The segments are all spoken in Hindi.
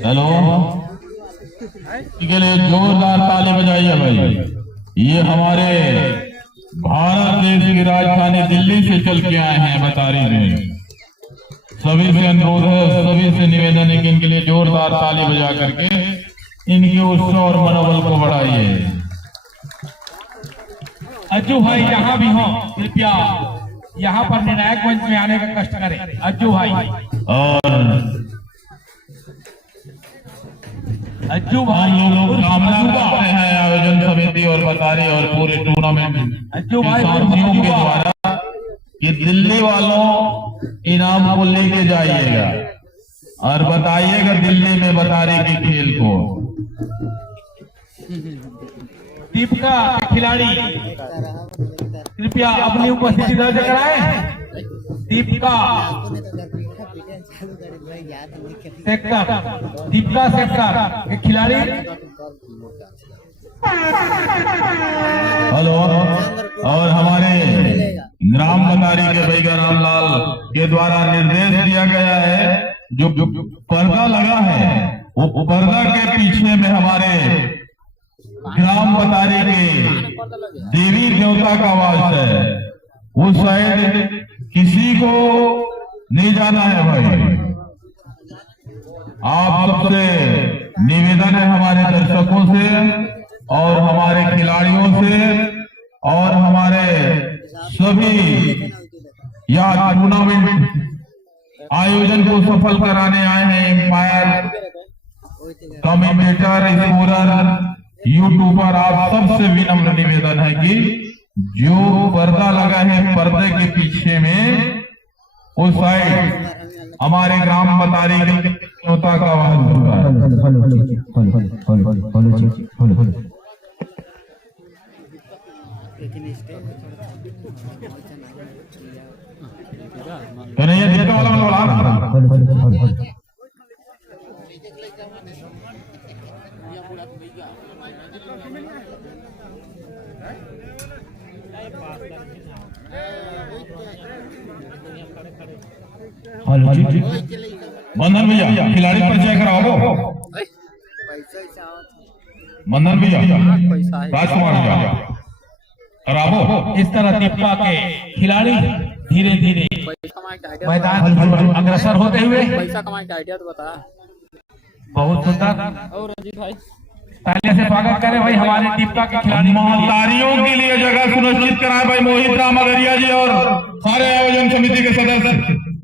हेलो, के लिए जोरदार ताली बजाइए भाई। ये हमारे भारत देश की राजधानी दिल्ली से चल के आए हैं बतारी में। सभी से अनुरोध है, सभी से निवेदन है कि इनके लिए जोरदार ताली बजा करके इनके उत्साह और मनोबल को बढ़ाइए। अज्जू भाई जहाँ भी हो कृपया यहाँ पर निर्णायक मंच में आने का कष्ट करें। अज्जू भाई लोग कामना करते हैं आयोजन समिति और बतारी और पूरे टूर्नामेंट साथियों के द्वारा कि दिल्ली वालों इनाम को लेके जाइएगा और बताइएगा दिल्ली में बतारी के खेल को। दीपिका के खिलाड़ी कृपया अपनी उपस्थिति दर्ज कराएं। दीपिका सेक्टर के खिलाड़ी। हेलो, और हमारे ग्राम बतारी के भैया रामलाल के द्वारा निर्देश दिया गया है, जो पर्दा लगा है वो पर्दा के पीछे में हमारे ग्राम बतारी के देवी देवता का वास है। उस साइड किसी को नहीं जाना है भाई। आप सबसे निवेदन है हमारे दर्शकों से और हमारे खिलाड़ियों से और हमारे सभी यह टूर्नामेंट आयोजन को सफल कराने आए हैं एम्पायर, कमेंटेटर, स्कोरर, यूट्यूबर, आप सबसे विनम्र निवेदन है कि जो पर्दा लगा है पर्दे के पीछे में उस साइड हमारे ग्राम बतारी के देवता का वास होता है। कन्हैया दिक्कत वाला बोला बंधन भैया खिलाड़ी परिचय कराओ। बंधन भैया राजकुमार भैया कराओ। इस तरह दीपिका के खिलाड़ी धीरे धीरे मैदान में अग्रसर होते हुए पैसा कमाने का आइडिया तो बता। बहुत सुंदर और रंजीत भाई तालियों से स्वागत करें भाई हमारे दीपिका के खिलाड़ी। महतारियों के लिए जगह सुनिश्चित कराएं भाई मोहित राम अगरिया जी और सारे आयोजन समिति के सदस्य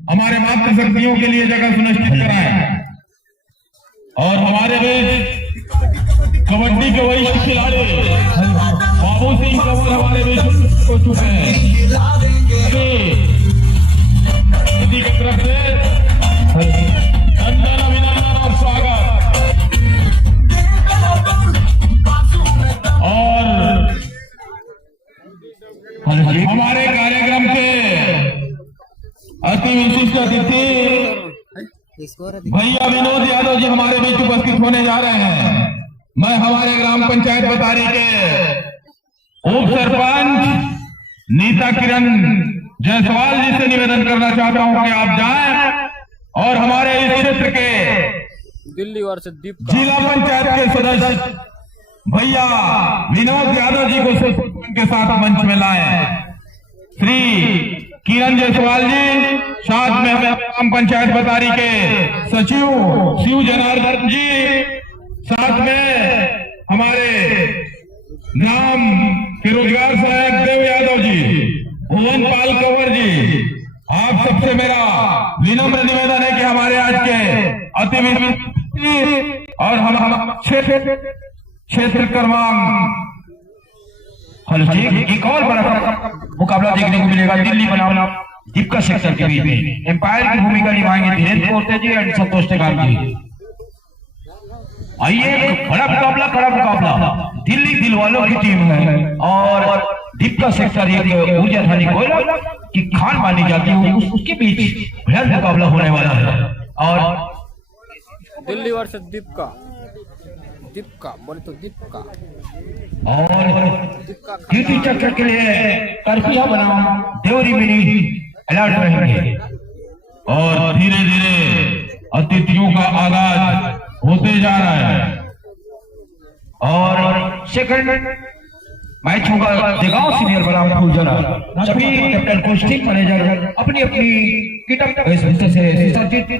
हमारे मातृशक्तियों के लिए जगह सुनिश्चित कराएं। और हमारे बीच कबड्डी के वरिष्ठ खिलाड़ी बाबू सिंह कंवर हमारे बीच हो चुके हैं। समिति की तरफ से नंदन अभिनंदन और स्वागत। और हमारे कार्यक्रम के अति विशिष्ट अतिथि भैया विनोद यादव जी हमारे बीच उपस्थित होने जा रहे हैं। मैं हमारे ग्राम पंचायत बतारी के उप सरपंच नीता किरण जायसवाल जी से निवेदन करना चाहता हूं कि आप जाएं और हमारे इस क्षेत्र के दिल्ली और से दीपिका जिला पंचायत के सदस्य भैया विनोद यादव जी को के साथ मंच में लाए। श्री किरण जायसवाल जी, साथ में हमें ग्राम पंचायत बतारी के सचिव शिव जनार्दन जी, साथ में हमारे ग्राम के रोजगार सहायक देव यादव जी, भुवन पाल कंवर जी। आप सबसे मेरा विनम्र निवेदन है कि हमारे आज के अति और हम क्षेत्र क्रमांक एक और बड़ा मुकाबला देखने को मिलेगा दिल्ली बनाम दीपिका सेक्टर के बीच में। एम्पायर की भूमिका निभाएंगे धीरेन्द्र कोर्ते जी एंड संतोष टेकाम जी। आइए, बड़ा मुकाबला दिल्ली दिल वालों की टीम है और दीपिका सेक्टर एक ऊर्जाधानी कोयला की खान मानी जाती है, उसके बीच भयानक मुकाबला होने वाला है। और दिल्ली वर्सेस दीपिका। दीपिका बोले तो दीपिका और ड्यूटी चक्र के लिए करफिया बनाम देवरी मिनी अलर्ट रहेंगे। और धीरे धीरे अतिथियों का आगाज होते जा रहा है। और सेकंड मैच होगा देगांव सीनियर बराम फूलजरा। सभी कैप्टन कोच टीम मैनेजर अपनी अपनी किताब से सुसज्जित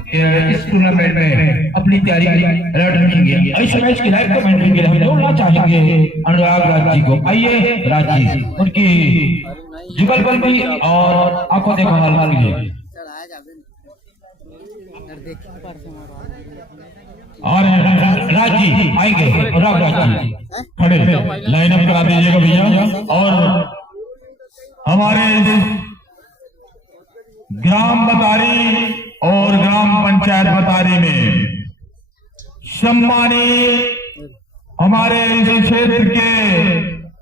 इस टूर्नामेंट में अपनी तैयारी रखेंगे। इस मैच की लाइव कमेंट्री के लिए हम जोड़ना चाहेंगे अनुराग राज जी को। आइए राज जी, उनकी जुगलबंदी और आंखों देखा हाल कीजिए। और राज जी आएंगे, अनुराग राज जी खड़े लाइनअप करा दीजिएगा भैया। और हमारे ग्राम बतारी और ग्राम पंचायत बतारी में सम्मानित हमारे इस क्षेत्र के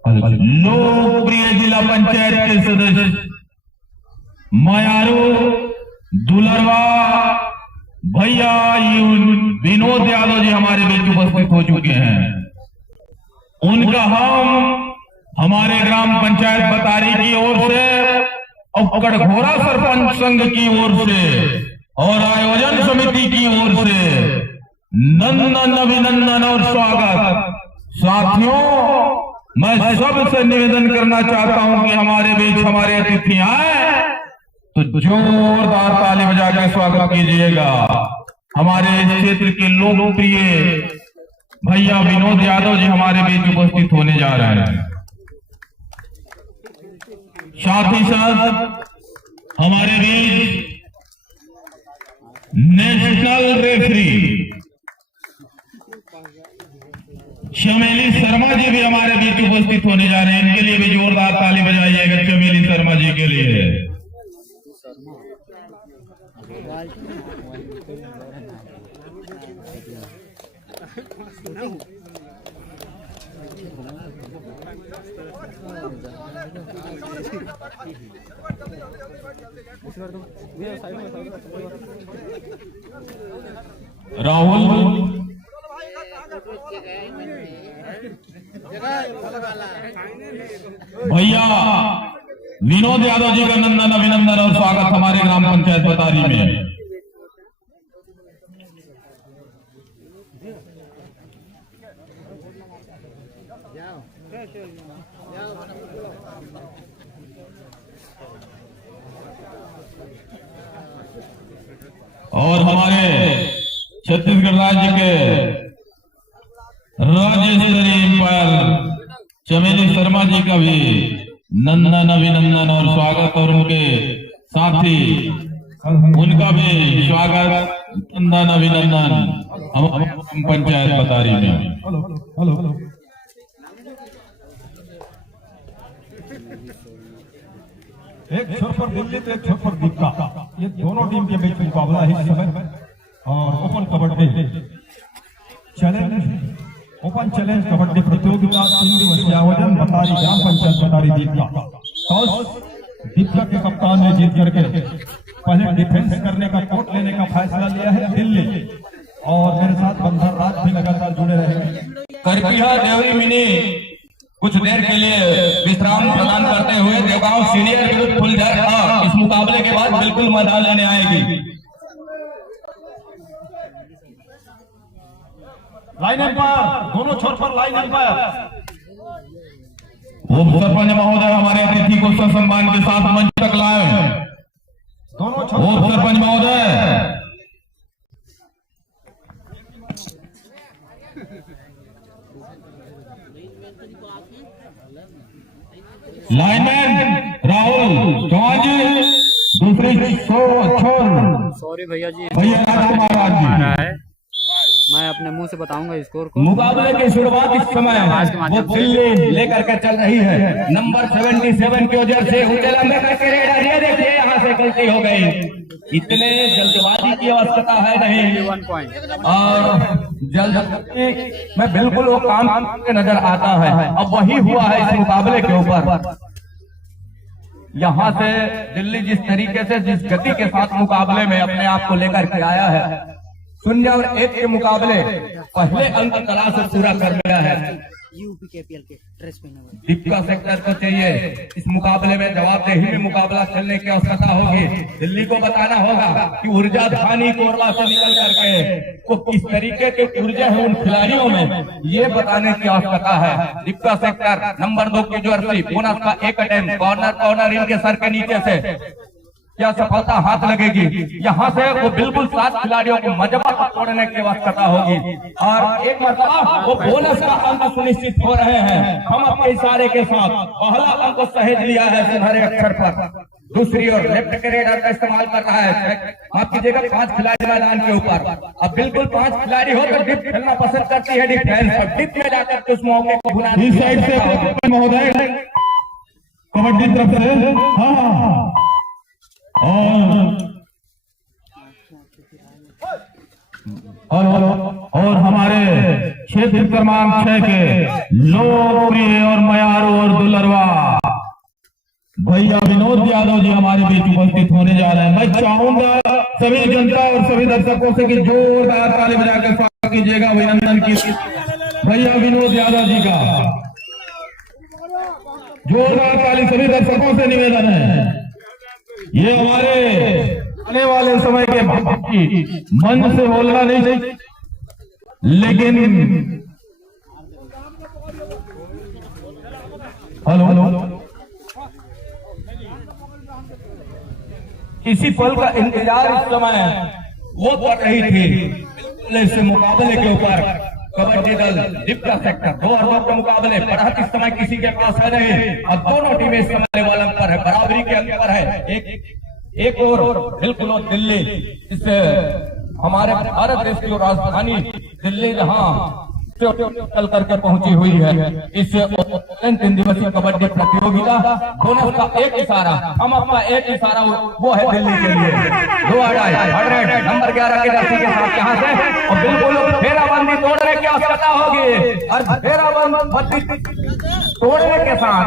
लोकप्रिय जिला पंचायत के सदस्य मयारू दुलरवा भैया विनोद यादव जी हमारे बीच उपस्थित हो चुके हैं। उनका हम हमारे ग्राम पंचायत बतारी की ओर से और कटघोरा सरपंच संघ की ओर से और आयोजन समिति की ओर से नंदन अभिनंदन और स्वागत। साथियों, मैं सबसे निवेदन करना चाहता हूं कि हमारे बीच हमारे अतिथि आए तो जोरदार ताली बजा कर स्वागत कीजिएगा। हमारे क्षेत्र के लोकप्रिय भैया विनोद यादव जी हमारे बीच उपस्थित होने जा रहे हैं। साथ ही साथ हमारे बीच नेशनल रेफरी चमेली शर्मा जी भी हमारे बीच उपस्थित होने जा रहे हैं। इनके लिए भी जोरदार ताली बजाइएगा चमेली शर्मा जी के लिए। राहुल भैया विनोद यादव जी का नंदन अभिनंदन और स्वागत हमारे ग्राम पंचायत बतारी में। और हमारे छत्तीसगढ़ राज्य के राज्य स्तरीय एम्पायर चमेली शर्मा जी का भी नंदन अभिनंदन और स्वागत और उनके साथी उनका भी स्वागत नंदन अभिनंदन हम पंचायत बतारी में। एक छोर पर दिल्ली तो एक छोर पर दीपका, ये दोनों टीम के बीच मुकाबला है इस समय। और open kabaddi challenge, open challenge kabaddi प्रतियोगिता 3 दिवसीय आयोजन बतारी ग्राम पंचायत बतारी दीपका। टॉस दीपका के कप्तान ने जीत करके पहले डिफेंस करने का कोर्ट लेने का फैसला लिया है दिल्ली। और मेरे साथ बंधन राज भी लगातार जुड़े रहेंगे। करपीहा देवरी मिनी कुछ देर के लिए विश्राम प्रदान करते हुए देवगांव सीनियर विरुद्ध फुलझर इस मुकाबले के बाद बिल्कुल मैदान लेने आएगी। लाइन एम्पायर दोनों छोर पर लाइन एम्पायर। उप सरपंच महोदय हमारे अतिथि को सम्मान के साथ मंच तक लाए। दोनों छोर उप सरपंच महोदय लाइनमैन राहुल चौहान जी, दूसरी छोर सॉरी भैया जी, भैया राजकुमार राज जी। मैं अपने मुंह से बताऊंगा स्कोर को। मुकाबले की शुरुआत इस समय वो दिल्ली लेकर के चल रही है। नंबर 77 की वजह से ऊंचे लंबे करके ये देखिए यहाँ से गलती हो गई। इतने जल्दबाजी की आवश्यकता है नहीं 1 पॉइंट। और जल्दबाजी में बिल्कुल वो काम के नजर आता है। अब वही हुआ है इस मुकाबले के ऊपर। यहाँ से दिल्ली जिस तरीके से जिस गति के साथ मुकाबले में अपने आप को लेकर के आया है, 0 और 1 के मुकाबले पहले अंक कला से पूरा कर लिया है। यूपी केपीएल के ड्रेस पहने हुए। दीपिका सेक्टर को चाहिए इस मुकाबले में जवाबदेही में मुकाबला खेलने की आवश्यकता होगी। दिल्ली को बताना होगा कि ऊर्जा धानी कोरबा से निकल करके को किस तरीके की ऊर्जा है उन खिलाड़ियों में, ये बताने की आवश्यकता है। दीपिका सेक्टर नंबर 2 की जर्सी, बोनस का एक अटेम्प्ट, कॉर्नर इनके सर के नीचे से क्या सफलता हाथ लगेगी? यहाँ से वो बिल्कुल 7 खिलाड़ियों को मजबा को तोड़ने की आवश्यकता होगी और एक मरतबा वो बोनस का अंक सुनिश्चित हो रहे हैं। हम अपने इशारे के साथ पहला अंक सहेज लिया है सुनहरे अक्षर पर। दूसरी ओर लेफ्ट कैरेडर का इस्तेमाल कर रहा है, माफ कीजिएगा 5 खिलाड़ी मैदान के ऊपर। अब बिल्कुल 5 खिलाड़ी हो तो डिप खेलना पसंद करती है डिफेंस, और डिप में जाकर उस मौके को भुना इस साइड से महोदय कबड्डी तरफ से। हाँ और हमारे क्षेत्र क्रमांक 6 के लोकप्रिय और मयारू और दुलरवा भैया विनोद यादव जी हमारे बीच उपस्थित होने जा रहे हैं। मैं चाहूंगा सभी जनता और सभी दर्शकों से कि जोरदार ताली बजाकर स्वागत कीजिएगा अभिनंदन की भैया विनोद यादव जी का। जोरदार ताली सभी दर्शकों से निवेदन है। ये हमारे आने वाले समय के मन से बोलना नहीं, लेकिन हेलो इसी पल का इंतजार इस समय वो कर रही थी। इस मुकाबले के ऊपर कबड्डी दल दीपिका सेक्टर 2 और 2 के मुकाबले बढ़त इस समय किसी के पास है नहीं और दोनों टीमें इस समय लेवल अंक पर है, बराबरी के अंक पर है। एक और बिल्कुल और दिल्ली इस हमारे भारत देश की राजधानी दिल्ली जहां चल करके पहुंची हुई है इस 3 दिवसीय कबड्डी प्रतियोगिता। बोनस का एक इशारा, हम अपना एक इशारा वो है दिल्ली के लिए 2 नंबर 11 के जर्सी के साथ यहाँ से और बिल्कुल फेराबंदी तोड़ने की आवश्यकता होगी और फेराबंदी तोड़ने के साथ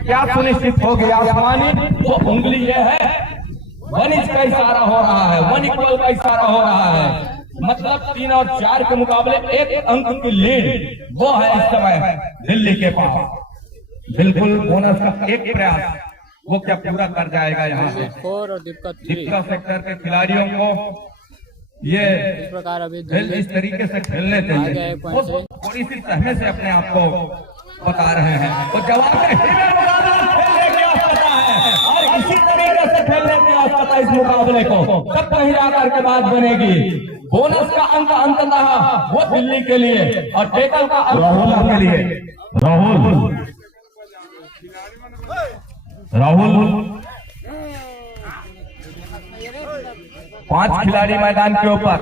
क्या सुनिश्चित हो गया? आसमानी वो उंगली ये है 1 इंच का इशारा हो रहा है, 1 इक्वल का इशारा हो रहा है। मतलब 3 और 4 के मुकाबले 1 अंक की लीड वो है इस समय दिल्ली के पास। बिल्कुल बोनस का एक प्रयास वो क्या पूरा कर जाएगा यहाँ से। 4 और दीपिका सेक्टर के खिलाड़ियों को ये इस प्रकार अभी इस तरीके से खेलने चाहिए, वो थोड़ी सी सहमे से अपने आप को बता रहे हैं। तो जवाब खेलने की आवश्यकता है और इसी तरीके से खेलने की आवश्यकता इस मुकाबले को तब कहीं जाकर के बात बनेगी। बोनस का अंक अंततः वो दिल्ली के लिए और टेकल का राहुल के लिए। राहुल 5 खिलाड़ी मैदान के ऊपर,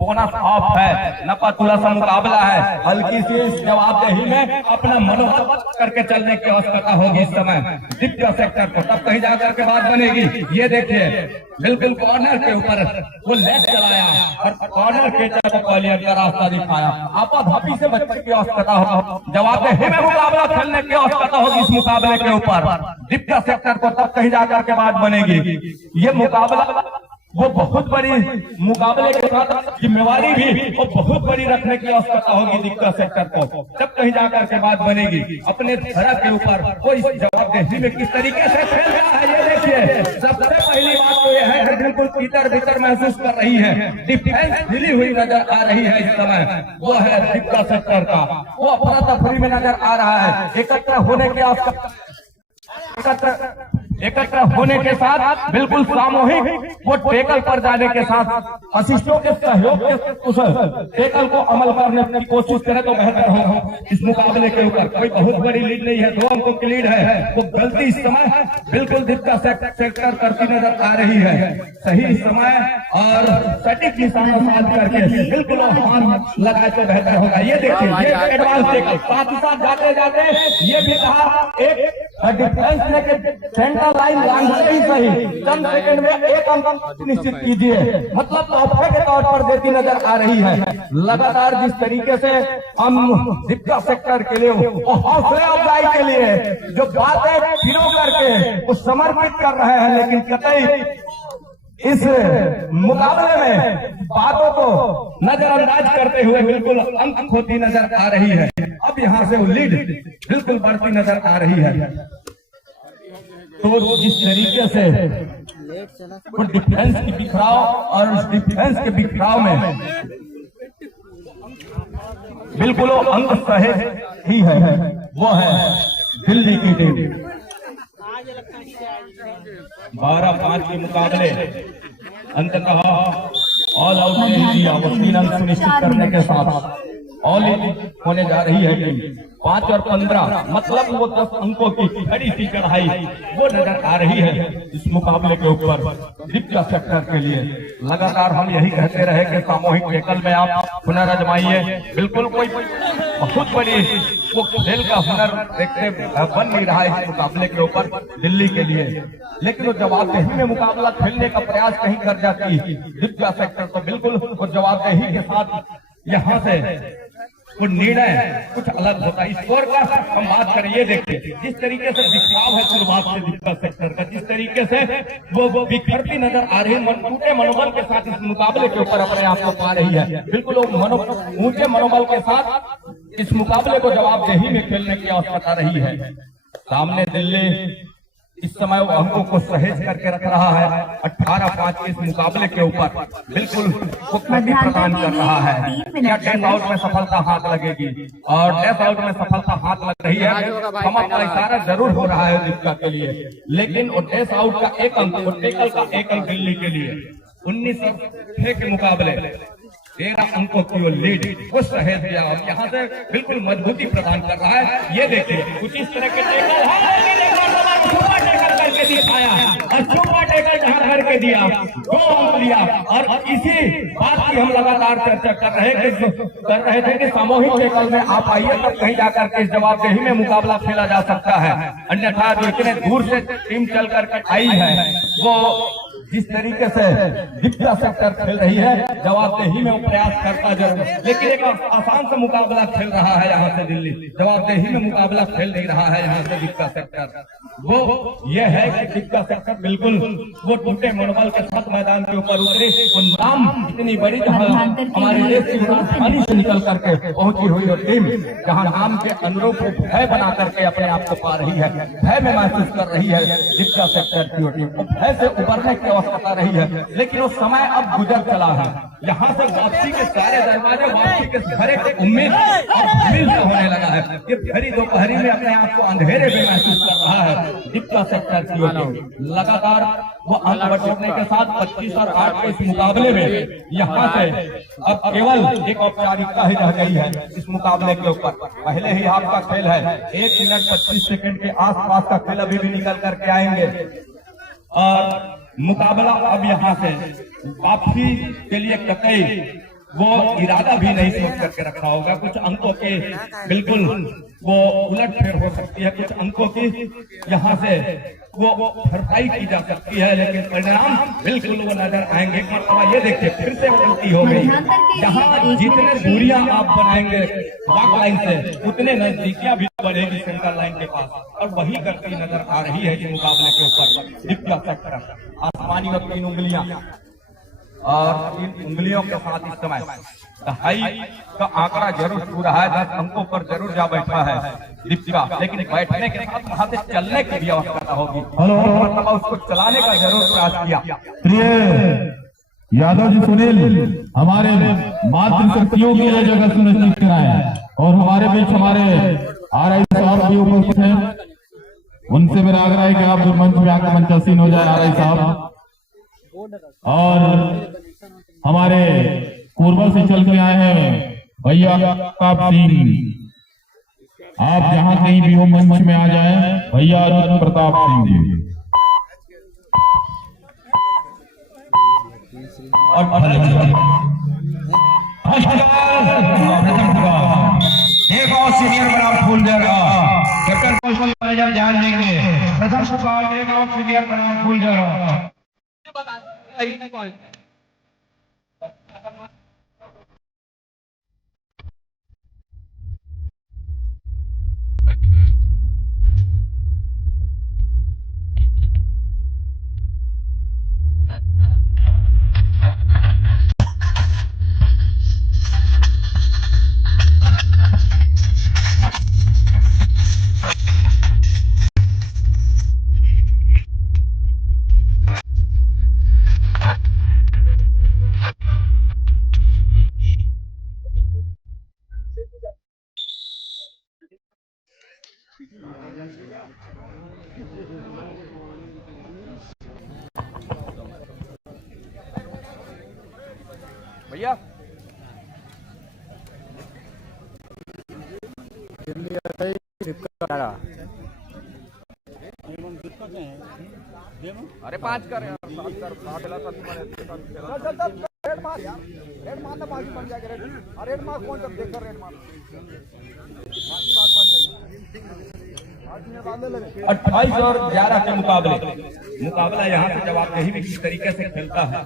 बोनस ऑफ है, नपा तुला सा मुकाबला है। हल्की सी इस जवाबदेही में अपना मनोबल करके चलने की आवश्यकता होगी इस समय दीपिका सेक्टर को, तब कहीं जाकर के बात बनेगी। ये देखिए बिल्कुल कॉर्नर के ऊपर वो लेफ्ट चलाया और कॉर्नर के को क्लियर का रास्ता दिखाया। आपाधापी से बचने की आवश्यकता हो, जवाबदेही में मुकाबला खेलने की आवश्यकता होगी इस मुकाबले के ऊपर दीपिका सेक्टर को, तब कहीं जाकर के बात बनेगी। ये मुकाबला वो बहुत बड़ी मुकाबले के साथ जिम्मेवारी भी वो बहुत बड़ी रखने की आवश्यकता होगी दीपिका सेक्टर को, तब कहीं जाकर के बात बनेगी। अपने धरा के ऊपर वो इस जवाबदेही में किस तरीके से खेल रहा है ये देखिए। सबसे पहली बात तो यह है कि बिल्कुल भीतर महसूस कर रही है, डिफेंस हिली हुई नजर आ रही है इस समय, वो है दीपिका सेक्टर का। वो अफरा तफरी में नजर आ रहा है। एकत्र होने की आवश्यकता, एकत्र होने के साथ बिल्कुल सामूहिक वो टेकल पर जाने के साथ असिस्टों के सहयोग के उस टेकल को अमल करने की कोशिश करें तो बेहतर होगा इस मुकाबले के ऊपर। कोई बहुत बड़ी लीड नहीं है, 2 अंकों की लीड है। वो गलती इस समय बिल्कुल दीपिका सेक्टर करती नजर आ रही है। सही समय और सटीक निशाना साध करके बिल्कुल हाथ लगाए तो बेहतर होगा। ये देखिए ये एडवांस टेकल, साथ ही साथ जाते जाते ये भी कहा एक डिफेंस में सेंटर लाइन लांघते ही सही चंद सेकंड में 1 अंक निश्चित कीजिए, मतलब तोहफे के तौर पर देती नजर आ रही है। लगातार जिस तरीके से हम दीपिका सेक्टर के लिए वो हौसले अफजाई के लिए जो बातें फिरो करके वो समर्पित कर रहे हैं, लेकिन कतई इस मुकाबले में बातों को नजरअंदाज करते हुए बिल्कुल अंक होती नजर आ रही है। अब यहाँ से वो लीड बिल्कुल बढ़ती नजर आ रही है। तो जिस तरीके से वो डिफेंस की बिखराव और उस डिफेंस के बिखराव में बिल्कुल वो अंक सहे ही है, वो है दिल्ली की टीम। 12-5 के मुकाबले अंततः ऑल आउट नहीं दिया, वो 3 अंक सुनिश्चित करने के साथ ऑल इन होने जा रही है टीम। 5 और 15 मतलब वो 10 अंकों की खड़ी सी चढ़ाई वो नजर आ रही है इस मुकाबले के ऊपर दीपिका सेक्टर के लिए। लगातार हम यही कहते रहे कि सामूहिक टेकल में आप हुनर आजमाइए। बिल्कुल कोई बहुत बड़ी वो खेल का हुनर देखते बन नहीं रहा है इस मुकाबले के ऊपर दिल्ली के लिए, लेकिन वो जवाबदेही में मुकाबला खेलने का प्रयास कहीं कर जाती दीपिका सेक्टर, तो बिल्कुल वो जवाबदेही के साथ यहाँ से वो निर्णय कुछ अलग होता है। स्कोर का हम बात करें, ये देखिए जिस तरीके से बिखराव है शुरुआत से दीपिका सेक्टर का, जिस तरीके से वो बिखरती नजर आ रही है, टूटे मनोबल के साथ इस मुकाबले के ऊपर अपने आप को पा रही है। बिल्कुल वो ऊंचे मनोबल के साथ इस मुकाबले को जवाबदेही में खेलने की आवश्यकता रही है। सामने दिल्ली इस समय वो अंकों को सहेज करके रख रहा है। 18-5 के इस मुकाबले के ऊपर बिल्कुल वो गति प्रदान कर रहा है। क्या डैश आउट में सफलता हाथ लगेगी? और डैश आउट में सफलता हाथ लग रही है, हम अपना इशारा जरूर हो रहा है दीपिका के लिए, लेकिन वो डैश आउट का 1 अंक, वो टेकल का 1 अंक दिल्ली के लिए। 19 के मुकाबले 13 अंकों की वो लीड वो सहेज दिया और यहाँ से बिल्कुल मजबूती प्रदान कर रहा है। ये देखिए कुछ इस तरह के टेकल करके दिखाया और सुपर टेकल जहाँ करके दिया 2 अंक लिया। और इसी बात की हम लगातार चर्चा कर रहे थे कि सामूहिक टेकल में आप आइए तब कहीं जाकर के इस जवाबदेही में मुकाबला खेला जा सकता है, अन्यथा जो इतने दूर से टीम चल करके आई है वो जिस तरीके से दीपिका सेक्टर खेल रही है जवाबदेही में वो प्रयास करता जरूर, लेकिन एक आसान सा मुकाबला खेल रहा है यहाँ से दिल्ली, जवाबदेही में मुकाबला खेल नहीं रहा है यहाँ से दीपिका सेक्टर। वो ये है कि दीपिका सेक्टर बिल्कुल वो टूटे मनोबल के साथ मैदान के ऊपर उतरे। वो नाम इतनी बड़ी हमारे देश की राजधानी से निकल करके पहुंची हुई और टीम जहाँ नाम के अनुरूप भय बना करके अपने आप को पा रही है, भय में महसूस कर रही है दीपिका सेक्टर की टीम, भय से उबरने की आवश्यकता रही है। लेकिन वो समय अब गुजर चला है, यहाँ से वापसी के सारे दरवाजे, वापसी के भरे उम्मीद से होने लगा है। ये भरी दोपहरी में अपने आप को अंधेरे में महसूस कर रहा है दीपिका सेक्टर की टीम। लगातार वो अंक बटोरने के साथ 25 और 8 के इस मुकाबले में यहाँ से अब केवल एक औपचारिकता ही रह गई है इस मुकाबले के ऊपर। पहले ही हाफ का खेल है, 1 मिनट 25 सेकंड के आसपास का खेल अभी भी निकल करके आएंगे और मुकाबला अब यहाँ से वापसी के लिए कतई वो इरादा भी नहीं सोच करके रखा होगा। कुछ अंकों के बिल्कुल वो उलट फेर हो सकती है, कुछ अंकों की यहाँ से वो भरपाई की जा सकती है, लेकिन परिणाम बिल्कुल वो नजर आएंगे। ये देखिए फिर से गलती हो गई, जहाँ जितने दूरियां आप बनाएंगे बैक लाइन से उतने नजदीकियां भी बढ़ेगी सेंटर लाइन के पास, और वही गलती नजर आ रही है इस मुकाबले के ऊपर दीपिका सेक्टर। आसमानी और 3 उंगलियां और 3 उंगलियों के साथ इस समय 2.5 का आंकड़ा जरूर छू रहा है, 10 अंकों पर जरूर जा बैठा है दीपिका, लेकिन बैठने के साथ वहां से चलने की भी आवश्यकता होगी। मतलब उसको चलाने का जरूर प्रयास किया। प्रिय यादव जी सुनील हमारे मातृशक्तियों की यह जगह सुनिश्चित कराए और हमारे बीच हमारे RI साहब भी उपस्थित हैं, उनसे मेरा आग्रह है कि आप जो मंच में आकर मंचासीन हो जाए RI साहब। और हमारे पूर्व से चल के आए हैं भैया प्रताप सिंह, आप जहां कहीं भी हो मंच में आ जाएं, भैया प्रताप सिंह जी। एक और सीनियर बनाम फूल जगह कैप्टन कौशल मैनेजर ध्यान देंगे। प्रथम पुकार एक और सीनियर बनाम फूल जगह। भैया दिल्ली अटई दीपका अरे 5 कर यार 7 कर 7 ला 7 रेड मारना बाकी बन जाएगा रेड मार्क कौन जब देखकर रेड मार बाकी बात बन जाएगी 28 और 11 के मुकाबला यहाँ से जवाबदेही में किस तरीके से खेलता है।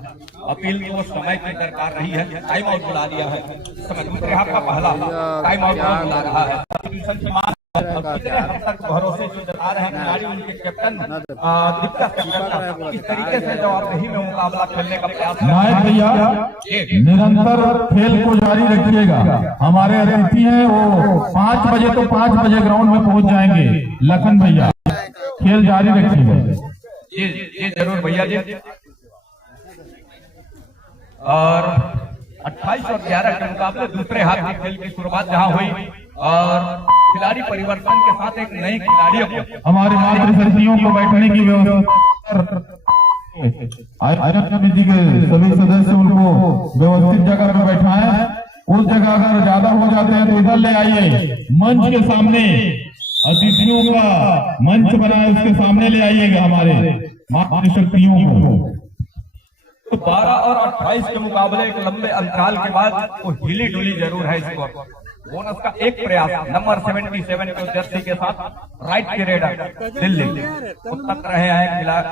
अपील की वो समय की दरकार रही है। टाइम आउट बुला दिया है। समय दूसरे हाथ का पहला टाइम आउट बुला रहा है। भरोसे जो जता रहे हैं खिलाड़ी उनके कैप्टन दीपका किस तरीके से जवाबदेही में मुकाबला खेलने का प्रयास नायक भैया निरंतर खेल को जारी रखिएगा। हमारे अतिथि हैं वो 5 बजे तो 5 बजे ग्राउंड में पहुंच जाएंगे। लखन भैया खेल जारी रखिएगा। जी जरूर भैया जी। और 28 और 11 के मुकाबले दूसरे हाथ के खेल की शुरुआत जहां हुई और खिलाड़ी परिवर्तन के साथ एक नई खिलाड़ियों को हमारे मातृशक्तियों को बैठने की व्यवस्था समिति के सभी सदस्य उनको व्यवस्थित जगह पर बैठाएं। उस जगह अगर ज्यादा हो जाते हैं तो इधर ले आइए। मंच के सामने अतिथियों का मंच बनाए उसके सामने ले आइएगा हमारे मातृशक्तियों को। तो 12 और 28 के मुकाबले एक लंबे अंतराल के बाद वो हिली डुली जरूर है इसको। बोनस का एक प्रयास नंबर 77 के जर्सी के साथ राइट के रेडर दिल्ली वो तक रहे हैं खिलाड़ी।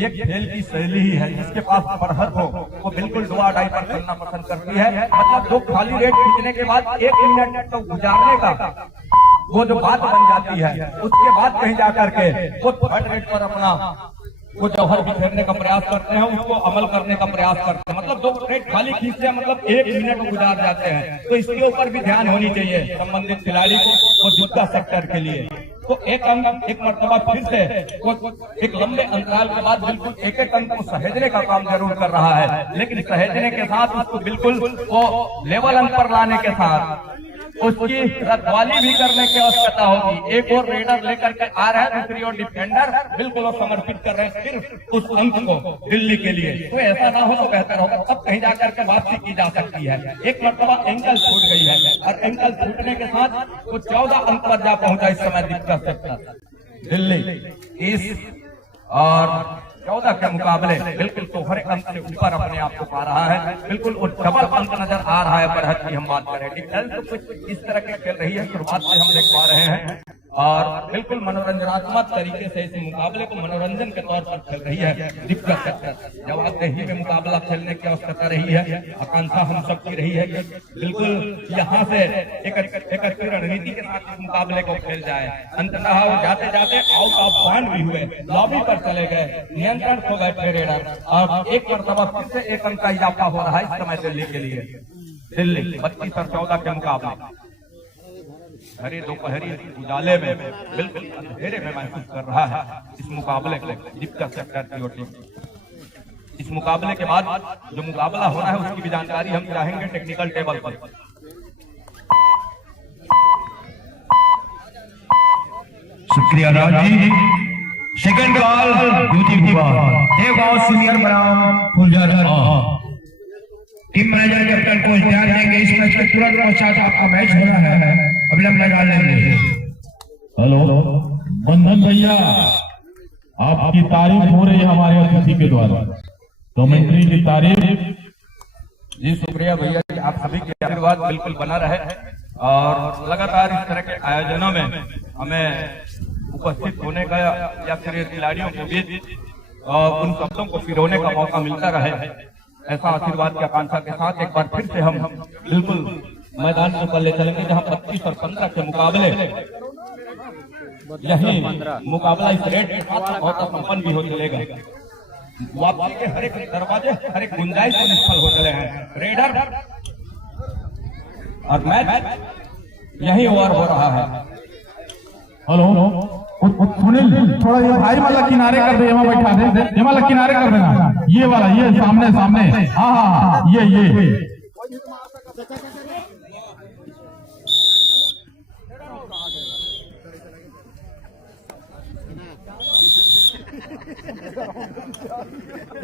ये खेल की शैली ही है। जिसके पास फरहत हो वो बिल्कुल दुआ डाई पर खेलना पसंद करती है। मतलब जो खाली रेड खींचने के बाद 1 मिनट तो गुजारने का वो जो बात बन जाती है उसके बाद कहीं जाकर के वो थर्ड रेड पर अपना वो जौहर बिखेरने का प्रयास करते हैं, उसको अमल करने का प्रयास करते हैं। मतलब 2 रेड खाली खींचते हैं मतलब 1 मिनट गुजार जाते हैं। तो इसके ऊपर भी ध्यान होनी चाहिए संबंधित खिलाड़ी को वो दूसरा सेक्टर के लिए। तो एक मरतबा फिर से वो एक लंबे अंतराल के बाद बिल्कुल एक अंक को सहेजने का काम जरूर कर रहा है, लेकिन सहेजने के साथ उसको बिल्कुल वो लेवल अंक पर लाने के साथ उसकी रखवाली भी करने की आवश्यकता होगी। एक और रेडर लेकर के आ रहा है, दूसरी ओर डिफेंडर बिल्कुल वो समर्पित कर रहे हैं सिर्फ उस अंक को दिल्ली के लिए। तो ऐसा ना हो तो बेहतर होगा, तब कहीं जाकर के वापसी की जा सकती है। एक मरतबा एंकल छूट गई है और एंकल छूटने के साथ वो 14 अंक पर जा पहुंचा इस समय दिक्कत दिल्ली इस और 14 के मुकाबले बिल्कुल तोहरे अंक से ऊपर अपने आप को पा रहा है। बिल्कुल वो डबल अंक नजर आ रहा है। बढ़त की हम बात करें डिफेंस तो कुछ इस तरह के खेल रही है शुरुआत से हम देख पा रहे हैं और बिल्कुल मनोरंजनात्मक तरीके से इस मुकाबले को मनोरंजन के तौर पर खेल रही है। दिक्कत जवाबदेही में मुकाबला खेलने की आवश्यकता रही है। आकांक्षा हम सबकी रही है कि बिल्कुल यहाँ से एक रणनीति के साथ इस मुकाबले को खेल जाए। अंततः वो जाते जाते आउट ऑफ बाउंड भी हुए, लॉबी पर चले गए, नियंत्रण खो गए रेडर और एक मरतबा फिर से 1 अंक का इजाफा हो रहा है इस समय दिल्ली के लिए। दिल्ली 32 और 14 के मुकाबले हरे दोपहरी उजाले में बिल्कुल अंधेरे में महसूस कर रहा है इस मुकाबले को दिक्कत सेक्टर की ओर। इस मुकाबले के बाद जो मुकाबला होना है उसकी भी जानकारी हम चाहेंगे टेक्निकल टेबल पर। शुक्रिया Raj ji. Second call duty हुआ देवगांव सीनियर बनाम फुलझर टीम मैनेजर कैप्टन को ध्यान देंगे। इस मैच के तुरंत पश्चात आपका मैच हो रहा है, अविलंब लगा लेंगे। हेलो बंधन भैया, आपकी तारीफ हो रही है हमारे अतिथि के द्वारा, कमेंट्री की तारीफ। जी शुक्रिया भैया जी, आप सभी के आशीर्वाद बिल्कुल बना रहे और लगातार इस तरह के आयोजनों में हमें उपस्थित होने का या फिर खिलाड़ियों के बीच उन शब्दों को पिरोने का मौका मिलता रहे। ऐसा आशीर्वाद की आकांक्षा के साथ एक बार फिर से हम बिल्कुल मैदान में ऊपर ले चलेंगे जहां 25 और 15 के मुकाबले यही मुकाबला इस रेड के साथ बहुत संपन्न भी हो चलेगा। वापसी के हर एक दरवाजे हर एक गुंजाइश से निष्फल हो चले हैं रेडर और मैच यही ओवर हो रहा है। हेलो सुनील, थोड़ा ये भाई वाला किनारे कर दे, यहाँ बैठा दे, ये वाला किनारे कर देना, ये वाला, ये सामने सामने, हाँ हाँ ये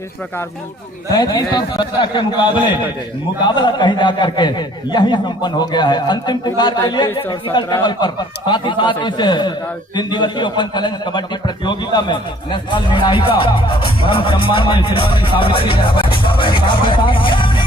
इस प्रकार 35-17 के मुकाबला कहीं जा करके यही संपन्न हो गया है। अंतिम पुकार के लिए टेक्निकल टेबल पर साथ ही साथ इस 3 दिवसीय ओपन चैलेंज कबड्डी प्रतियोगिता में नेशनल निर्णायिका परम सम्माननीय श्रीमती सावित्री साथ ही साथ